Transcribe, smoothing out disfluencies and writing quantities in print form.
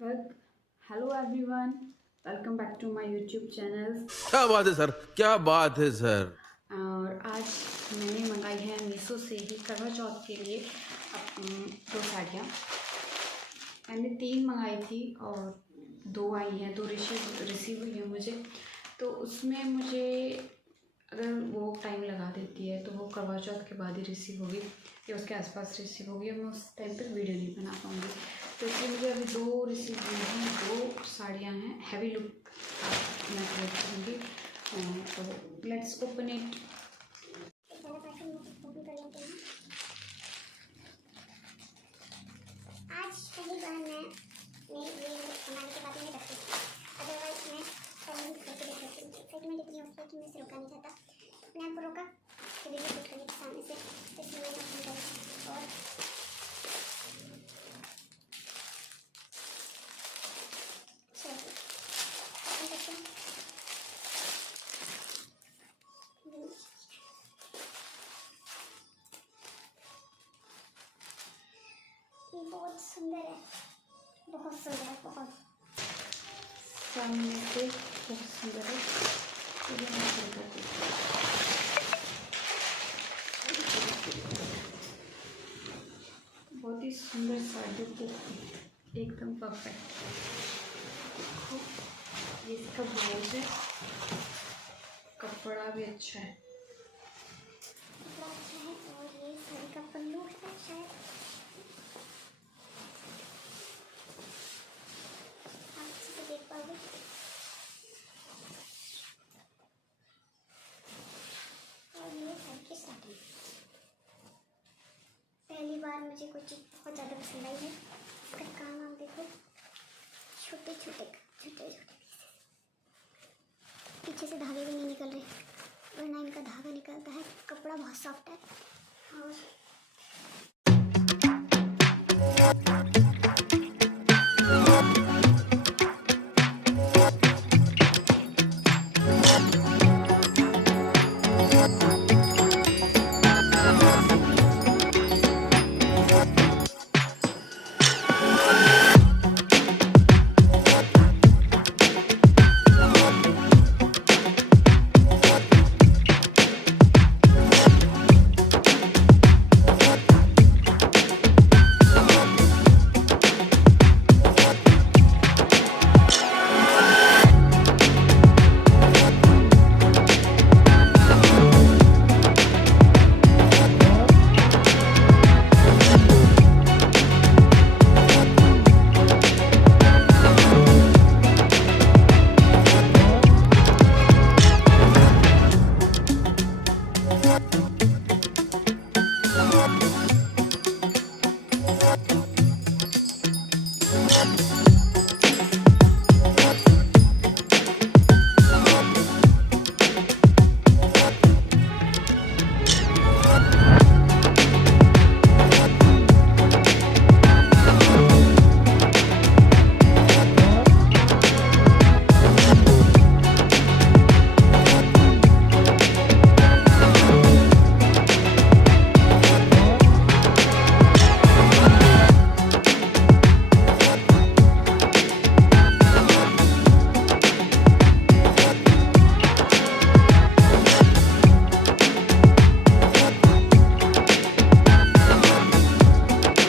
Well, hello everyone. Welcome back to my YouTube channel. क्या बात है सर, क्या बात है सर। और आज मैंने मंगाई है मीशो से ही करवा चौथ के लिए दो साड़ियाँ। मैंने 3 मंगाई थी और 2 आई हैं, 2 रिसीव हुई हैं मुझे। तो उसमें मुझे अगर वो टाइम लगा देती है तो वो करवा चौथ के बाद ही रिसीव होगी या उसके आसपास रिसीव होगी, और मैं उस टाइम पर वीडियो नहीं बना पाऊँगी। तो इसलिए मुझे अभी 2 रिसीव हुई हैं, 2 साड़ियाँ हैं, हैवी लुक मैं क्रिएट करूँगी। तो लेट्स ओपन इट। आज पहली बार मैं ये बनाने के बाद मैंने रखी थी, अदरवाइज मैं पहले ही करके देख रखी थी। एक्साइटमेंट इतनी होती है कि मैं इसे रोका नहीं चाहता, अपने आप को रोका कि वीडियो शूट करने के सामने से, इसलिए मैंने ओपन करी और बहुत सुंदर है, बहुत सुंदर है, बहुत सामने से बहुत सुंदर है। तो ये मैं शुरू कर देती हूँ। बहुत ही सुंदर साड़ी को एकदम परफेक्ट। देखो ये इसका ब्लाउज है, कपड़ा भी अच्छा है। कपड़ा अच्छा है और ये साड़ी का पल्लू है शायद, आप अच्छे से देख पाओगे। और ये साड़ी की स्टार्टिंग, पहली बार मुझे कोई चीज़ बहुत ज़्यादा पसंद आई है। इसका काम आप देखो, छोटे छोटे पीस, पीछे से धागे भी नहीं निकल रहे, वरना इनका धागा निकलता है। कपड़ा बहुत सॉफ्ट है और